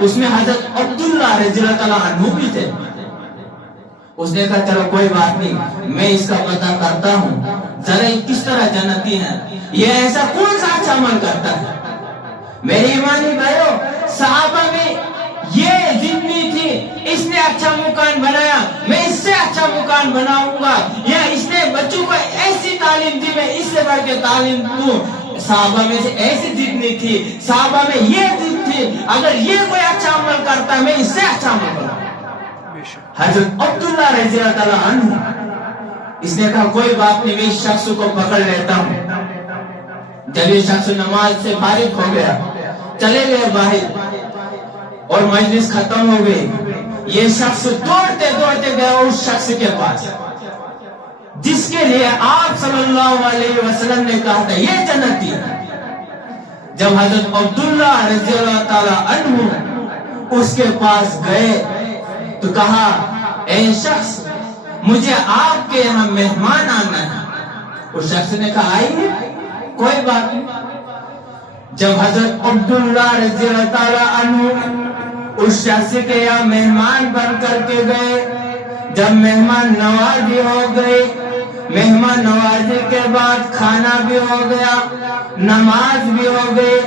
اس میں حضرت عبداللہ رضی اللہ تعالیٰ عنہ بھی تھے. اس نے کہا چلو کوئی بات نہیں، میں اس کا پتہ کرتا ہوں، ذرا کس طرح جنتی ہے، یہ ایسا کون سا اچھا عمل کرتا ہے. میرے ایمانی بھائیو، صحابہ میں یہ ضمنی تھی، اس نے اچھا مکان بنایا میں اس سے اچھا مکان بناؤں گا، یا اس نے بچوں کو ایسی تعلیم دی میں اس سے بڑھ کے تعلیم دوں. صحابہ میں سے ایسی ضد نہیں تھی، صحابہ میں یہ ضد تھی اگر یہ کوئی اچھا عمل کرتا ہے میں اس سے اچھا عمل کروں. حضرت عبداللہ رضی اللہ تعالیٰ عنہ اس نے کہا کوئی بات نہیں، میں اس شخص کو پکڑ لیتا ہوں. جب یہ شخص نماز سے فارغ ہو گیا، چلے گئے باہر اور مجلس ختم ہو گئی. یہ شخص دوڑتے دوڑتے گیا اس شخص کے پاس جس کے لیے آپ صلی اللہ علیہ وسلم نے کہا تھا یہ جنتی ہے. جب حضرت عبداللہ رضی اللہ تعالیٰ عنہ اس کے پاس گئے تو کہا اے شخص مجھے آپ کے یہاں مہمان آنا ہے. اس شخص نے کہا آئیے کوئی بات نہیں. جب حضرت عبداللہ رضی اللہ تعالیٰ عنہ اس شخص کے یہاں مہمان بن کر کے گئے، جب مہمان نوازی ہو گئی، مہمان نوازی کے بعد کھانا بھی ہو گیا، نماز بھی ہو گئی،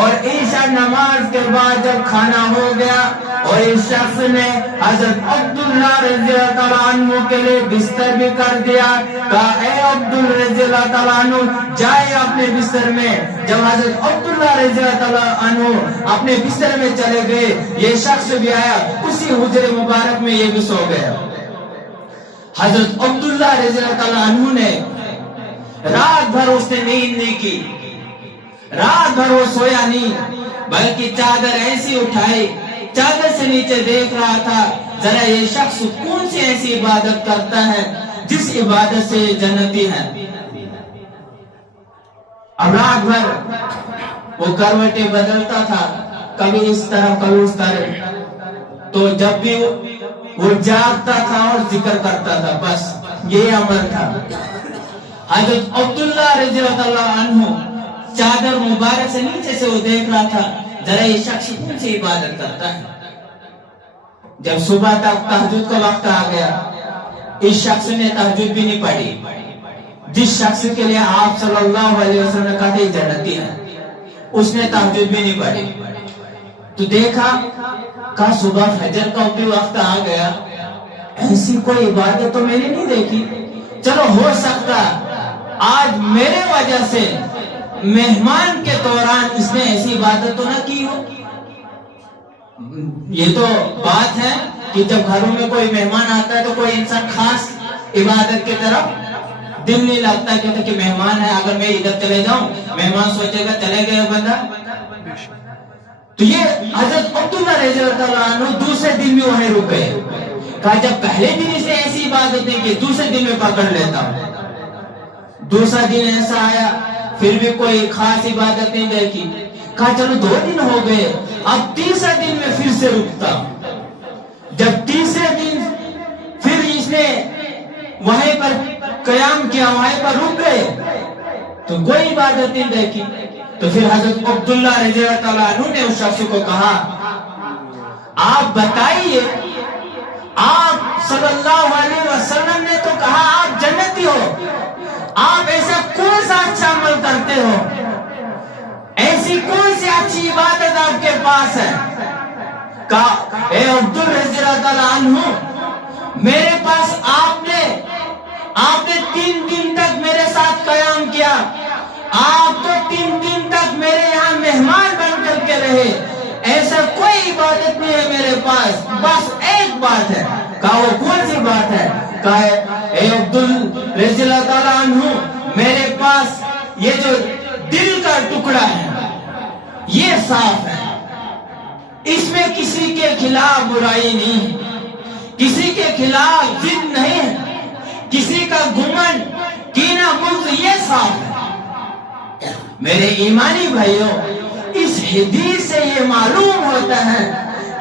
اور عشاء نماز کے بعد جب کھانا ہو گیا اور اس شخص نے حضرت عبداللہ رضی اللہ تعالیٰ عنہ کے لیے بستر بھی کر دیا. کہا اے عبداللہ رضی اللہ تعالیٰ عنہ جائے اپنے بستر میں. جب حضرت عبداللہ رضی اللہ تعالیٰ عنہ اپنے بستر میں چلے گئے، یہ شخص بھی آیا، اسی حجرے مبارک میں یہ بھی سو گیا. حضرت عبداللہ رضی اللہ تعالیٰ عنہ نے رات بھر اس نے نیند نہیں کی، رات بھر وہ سویا نہیں، بلکہ چادر ایسی اٹھائی، چادر سے نیچے دیکھ رہا تھا ذرا یہ شخص کون سی ایسی عبادت کرتا ہے جس عبادت سے یہ جنتی ہے. اب رات بھر وہ کروٹیں بدلتا تھا، کبھی اس طرح کبھی اس طرح. تو جب بھی وہ جاگتا تھا اور ذکر کرتا تھا، بس یہ عمل تھا. حضرت عبداللہ رضی اللہ عنہ چادر مبارک سے نیچے سے وہ دیکھ رہا تھا ذرا یہ شخص کون سی عبادت کرتا ہے. جب صبح تک تہجد کا وقت آ گیا، اس شخص نے تہجد بھی نہیں پڑھی. جس شخص کے لیے آپ صلی اللہ علیہ وسلم نے کہا تھا یہ جنتی ہے، اس نے تہجد بھی نہیں پڑھی. تو دیکھا کہا صبح فجر کا بھی وقت آ گیا، ایسی کوئی عبادت تو میں نے نہیں دیکھی. چلو ہو سکتا آج میرے وجہ سے مہمان کے دوران اس نے ایسی عبادت تو نہ کی ہو. یہ تو بات ہے کہ جب گھروں میں کوئی مہمان آتا ہے تو کوئی انسان خاص عبادت کی طرف دل نہیں لگتا، کہتا کہ مہمان ہے، اگر میں ادھر چلے جاؤں مہمان سوچے گا چلے گئے بندہ. تو یہ حضرت عبداللہ رضی اللہ عنہ دوسرے دن میں وہیں رک گئے. کہا جب پہلے دن اسے ایسی عبادت نہیں کی، دوسرے دن میں پکڑ لیتا ہوں. دوسرا دن ایسا آیا، پھر بھی کوئی خاص عبادت نہیں دیکھی. کہا چلو 2 دن ہو گئے، اب تیسرے دن میں پھر سے رکتا. جب تیسرے دن پھر اس نے وہیں پر قیام کیا، وہیں پر رک گئے تو کوئی عبادت نہیں دیکھی. تو پھر حضرت عبداللہ رضی اللہ تعالیٰ عنہ نے اس شخص کو کہا آپ بتائیے، آپ صلی اللہ علیہ وسلم نے تو کہا آپ جنتی ہو، آپ ایسا کون سا اچھا عمل کرتے ہو، ایسی کون سی اچھی عبادت آپ کے پاس ہے. کہا اے عبداللہ رضی اللہ تعالیٰ عنہ میرے پاس آپ نے 3 دن تک میرے ساتھ قیام کیا، آپ تو 3 دن تک میرے یہاں مہمان بن کر کے رہے، ایسا کوئی عبادت نہیں ہے میرے پاس، بس ایک بات ہے. کہا وہ کون سی بات ہے؟ کہا اے عبداللہ رضی اللہ تعالیٰ عنہ میرے پاس یہ جو دل کا ٹکڑا ہے یہ صاف ہے، اس میں کسی کے خلاف برائی نہیں، کسی کے خلاف ضد نہیں ہے، کسی کا گمن کینہ بغض یہ صاف ہے. میرے ایمانی بھائیوں، اس حدیث سے یہ معلوم ہوتا ہے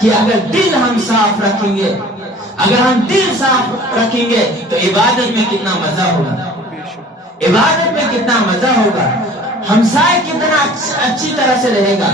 کہ اگر دل ہم صاف رکھیں گے، اگر ہم دل صاف رکھیں گے تو عبادت میں کتنا مزہ ہوگا، عبادت میں کتنا مزہ ہوگا. ہمسائے کتنا اچھی طرح سے رہے گا،